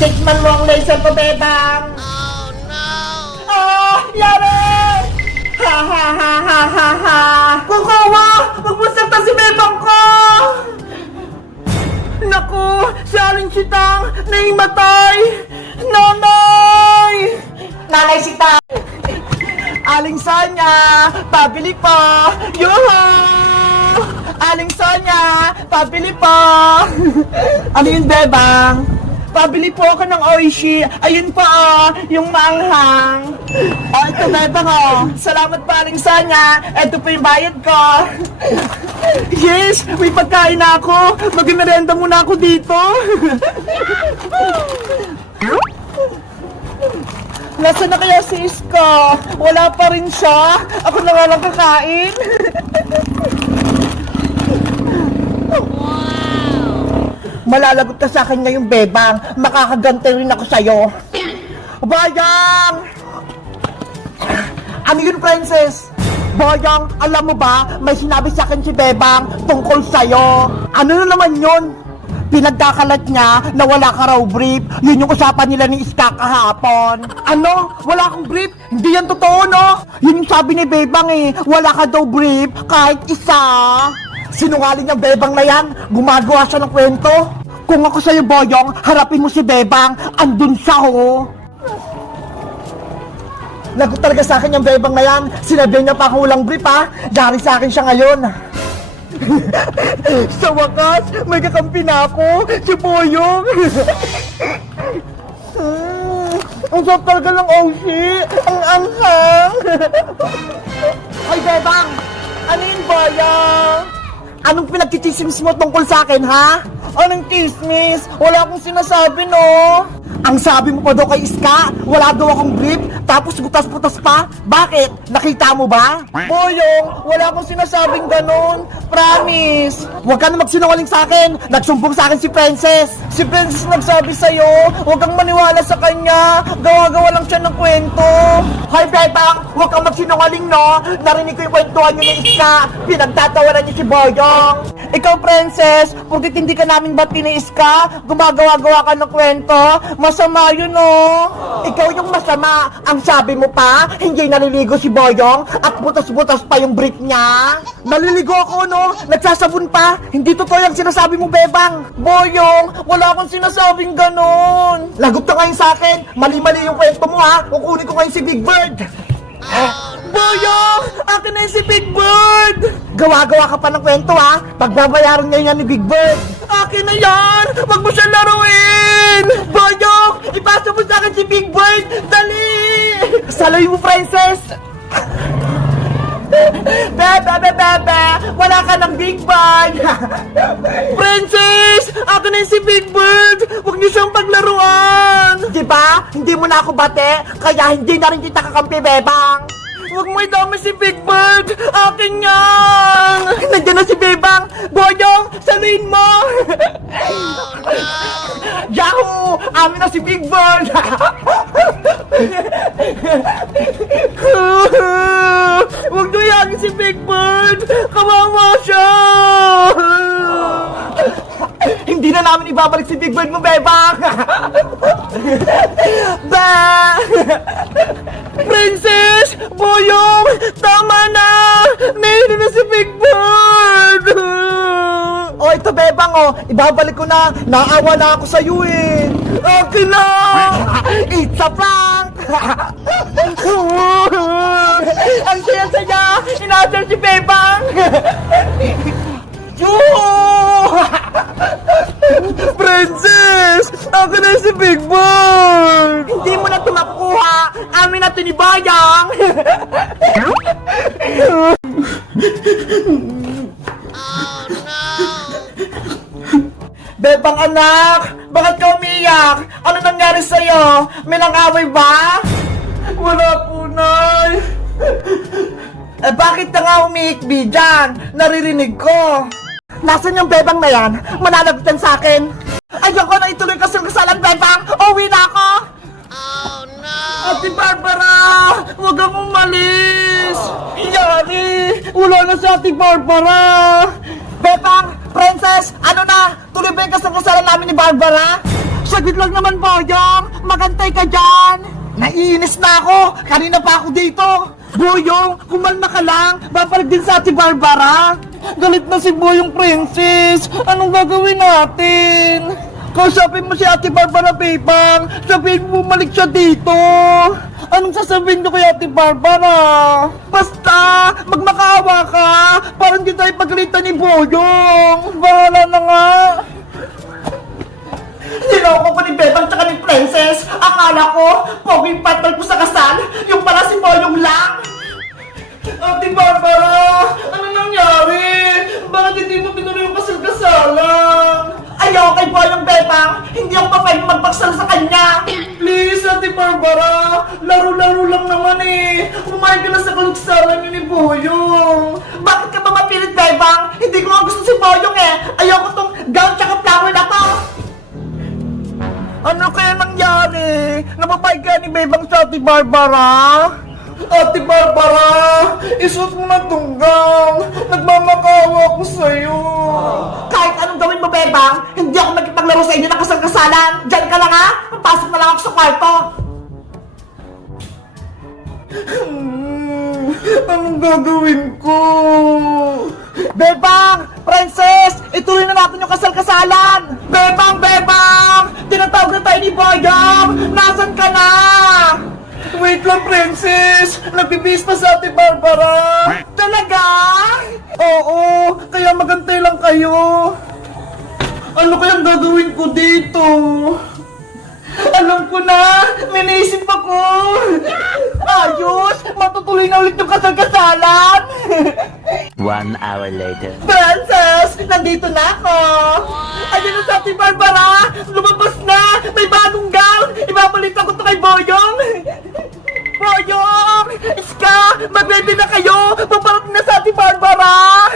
Tikman mo ang laser ko, Bebang! Oh, no! Ah! Yari! Ha ha ha ha ha ha! Kukawa! Magpusaktan si Bebang ko! Naku! Si Aling Sitang naimatay! Nanay! Nanay Sitang! Aling Sonya! Pabili po! Yuhu! Aling Sonya! Pabili po! Ano yun, Bebang? Pabili po ako ng oishi. Ayun po, yung maanghang. Ito, Bebang, Salamat po, Aling Sonya. Ito po yung bayad ko. Yes! May pagkain na ako. Mag-merenda muna ako dito. Nasaan na kaya si Iska? Wala pa rin siya. Ako na nga lang kakain. Malalagot ka sa akin ngayong, Bebang. Makakaganti rin ako sa'yo. Bayang! Ano yun, Princess? Bayang, alam mo ba, may sinabi sa akin si Bebang tungkol sa'yo. Ano na naman yun? Pinagkakalat niya na wala ka raw brief. Yun yung usapan nila ni Iska kahapon. Ano? Wala akong brief? Hindi yan totoo, no? Yun yung sabi ni Bebang wala ka daw brief kahit isa. Sinungaling yung Bebang na yan. Gumagawa siya ng kwento. Kung ako sa'yo, Boyong, harapin mo si Bebang. Andun siya, Lagot talaga sa akin yung Bebang na yan. Sinabi niya pa ako walang brief, Dari sa akin siya ngayon. Sa wakas, may kakampi na ako, si Boyong. Ang sarap talaga ng oshi, ang anghang. Ay, Bebang, ano yun, Boyong? Anong pinagkichismis mo tungkol sa akin, ha? Anong chismis? Wala akong sinasabi, no? Ang sabi mo pa daw kay Iska, wala daw akong brief, tapos butas-butas pa. Bakit? Nakita mo ba? Boyong, wala akong sinasabing ganun. Promise. Huwag ka na magsinungaling sa akin. Nagsumbong sa akin si Princess. Si Princess nagsabi sa'yo, huwag kang maniwala sa kanya. Gawa-gawa lang siya ng kwento. Hi, Bebang, huwag kang magsinungaling, no? Narinig ko yung kwentuhan niyo ni Iska. Pinagtatawanan niyo si Boyong. Ikaw, Princess, pagkat hindi ka naming bati ni Iska, gumagawa-gawa ka ng kwento. Masama yun, no? Ikaw yung masama. Ang sabi mo pa, hindi naliligo si Boyong at butas-butas pa yung brief niya. Naliligo ako, no? Nagsasabon pa. Hindi totoo yung sinasabi mo, Bebang. Boyong, wala akong sinasabing ganon. Lagot ka ngayon sa akin. Mali-mali yung kwento mo, ha? Kukunin ko ngayon si Big Bird. Boyong! Akin na si Big Bird! Gawa-gawa ka pa ng kwento, ha? Pagbabayaran ngayon yan ni Big Bird. Akin na yan! Wag mo siya laruin! Boyong! Ipasa mo sa akin si Big Bird! Dali! Saloy mo, Princess! Bebe! Wala ka ng Big Bird! Princess! Akin na si Big Bird! Huwag niyo siyang paglaruan! Diba? Hindi mo na ako bate, kaya hindi na rin kita kakampi, Bebang! Huwag mo idami si Big Bird! Akin yan! Nandiyan na si Bebang! Boyong! Saluin mo! Yahoo! Amin na si Big Bird! Huwag nuyagin si Big Bird! Kawawa siya! Hindi na namin ibabalik si Big Bird mo, Bebang! Princess! Boyong! Tama na! Mayroon na si Big Bird! O, ito, Bebang, ibabalik ko na. Naawa na ako sa'yo, Okay na! It's a prank! Ang saya-saya! Inasal si Bebang! Princess! Ako na si Big Bird! Hindi mo na ito makukuha! Amin na ito ni Bayang! Oh, no! Bebang anak! Bakit ka umiyak? Ano nangyari sa'yo? May nang-away ba? Wala po, Nay! Bakit ka nga umiikbi dyan? Naririnig ko! Nasaan yung Bebang na yan? Mananagutan sa akin! Ayun ko na ituloy kasi yung kasalan, Bebang! Uwi na ako! Oh, no! Ate Barbara! Huwag kang umalis! Yari! Wala na si Ate Barbara! Bebang! Princess! Ano na? Tuloy ba yung kasalan namin ni Barbara? Saglit lang naman, Boyong. Magantay ka dyan. Naiinis na ako. Kanina pa ako dito. Boyong, kumalma ka lang. Babalik din sa Ate Barbara. Galit na si Boyong Princess. Anong gagawin natin? Kausapin mo si Ate Barbara, Bebang. Sabihin mo bumalik siya dito. Anong sasabihin ko kay Ate Barbara? Basta, magmakaawa ka. Para hindi tayo pagalitan ni Boyong. Bahala na nga. Sinoko ko ni Bebang tsaka ni Princess. Akala ko, poging partner ko sa kasal. Yung pala si Boyong lang. Ate Barbara, ano nangyari? Bakit hindi mo tinuloy yung kasal-kasalan? Ayaw kay Boyong Bebang. Hindi ako papayag magpaksal sa kanya. Please, Ate Barbara. Laro-laro lang naman eh. Umayag ka na sa kalugsaran niyo ni Boyong. Bakit ka ba mapilit, Bebang? Hindi ko nga gusto si Boyong eh. Ayaw ko tong gown tsaka flower na to. Ano kaya nangyari? Napapayag ka ni Bebang sa Ate Barbara? Ate Barbara, isuot mo na tong gown. Nagmamakawa ko sa'yo. Kahit anong gawin mo, Bebang, hindi ako magkipaglaro sa inyo ng kasal-kasalan. Diyan ka lang ha? Papasok na lang ako sa kwarto. Anong gagawin ko? Bebang! Princess! Ituloy na natin yung kasal-kasalan! Bebang! Bebang! Tinatawag na tayo ni Boyong! Nasaan ka na? Wait lang, Princess! Nagbibis pa sa Ate Barbara! Talaga? Oo! Kaya magantay lang kayo! Ano kayang gagawin ko dito? Alam ko na! May naisip ako! Ayos! Matutuloy na ulit yung kasal-kasalan! 1 hour later. Princess! Nandito na ako! Ayun na sa Ate Barbara! Lumabas na! May bagong gown! Ibabalitan ko to kay Boyong! Boyong! Iska! Mag-ready na kayo! Paparating na sa Ate Barbara!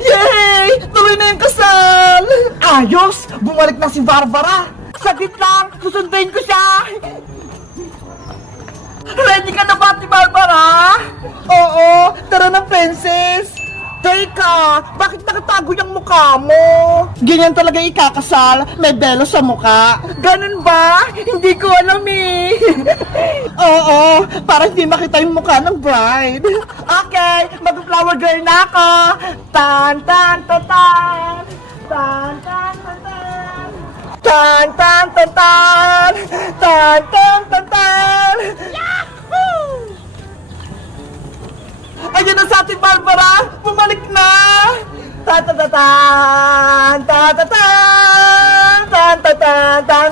Yay! Tuloy na yung kasal! Ayos! Bumalik na si Barbara! Saglit lang! Susunduin ko siya! Ready ka na ba, Ate Barbara? Oo! Tara na, Princess! Teka! Bakit nakatago yung mukha mo? Ganyan talaga ikakasal? May belo sa mukha? Ganun ba? Hindi ko alam eh! Oo! Para hindi makita yung mukha ng bride! Okay! Mag-flower girl na ako! Tan tan tan tan! Tan tan tan tan! Tan tan tan tan! Tan tan tan tan! Yahoo! Ayun na sa Ate Barbara! Bumalik na! Ta-ta-ta-tan! Ta-ta-tan! Ta-ta-tan!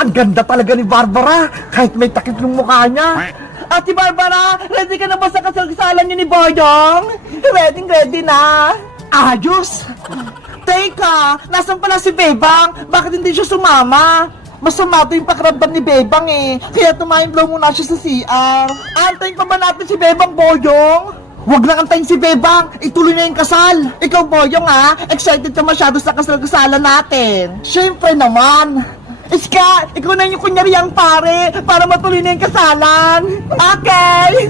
Ang ganda talaga ni Barbara! Kahit may takip yung mukha niya! Ate Barbara! Ready ka na ba sa kasal-kasalan niyo ni Boyong? Ready na! Ayos! Teka, nasan pala si Bebang? Bakit hindi siya sumama? Masama to yung pakiramdam ni Bebang eh. Kaya tumayin-blow muna siya sa CR. Antayin pa ba natin si Bebang, Boyong? Huwag lang antayin si Bebang. Ituloy na yung kasal. Ikaw, Boyong ha? Excited ka masyado sa kasal-kasalan natin. Siyempre naman. Iska, ikaw na yung kunyariang pare para matuloy na yung kasalan. Okay!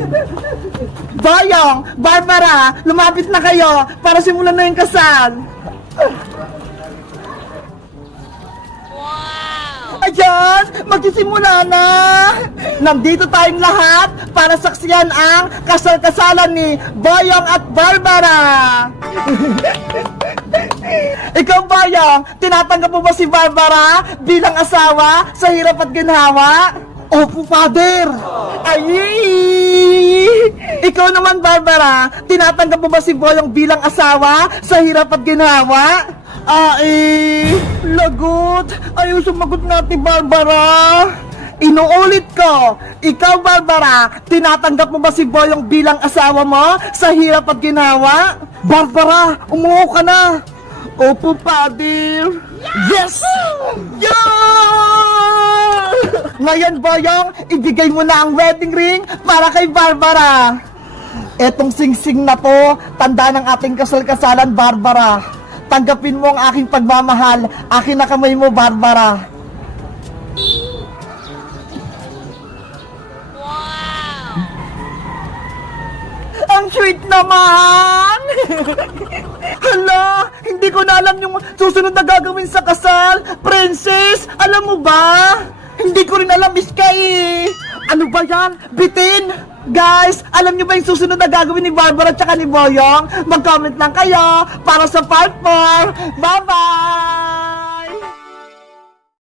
Boyong, Barbara, lumapit na kayo para simulan na yung kasal. Ayan, magsisimula na! Nandito tayong lahat para saksiyan ang kasal-kasalan ni Boyong at Barbara! Ikaw, Boyong, tinatanggap mo ba si Barbara bilang asawa sa hirap at ginhawa? Opo, Father! Ay! Ikaw naman, Barbara, tinatanggap mo ba si Boyong bilang asawa sa hirap at ginhawa? Lagot! Ayaw sumagot natin, Barbara! Inuulit ko! Ikaw, Barbara, tinatanggap mo ba si Boyong bilang asawa mo sa hirap at ginawa? Barbara, umuo ka na! Opo, Father! Yes! Yeah! Ngayon, Boyong, ibigay mo na ang wedding ring para kay Barbara! Etong singsing na to, tanda ng ating kasal-kasalan, Barbara! Tanggapin mo ang aking pagmamahal. Akin na kamay mo, Barbara. Wow! Ang sweet naman! Hala, hindi ko na alam yung susunod na gagawin sa kasal. Princess, alam mo ba? Hindi ko rin alam, Iska eh. Ano ba yan? Bitin! Guys, alam nyo ba yung susunod na gagawin ni Barbara at ni Boyong? Mag-comment lang kayo para sa part 4. Bye-bye!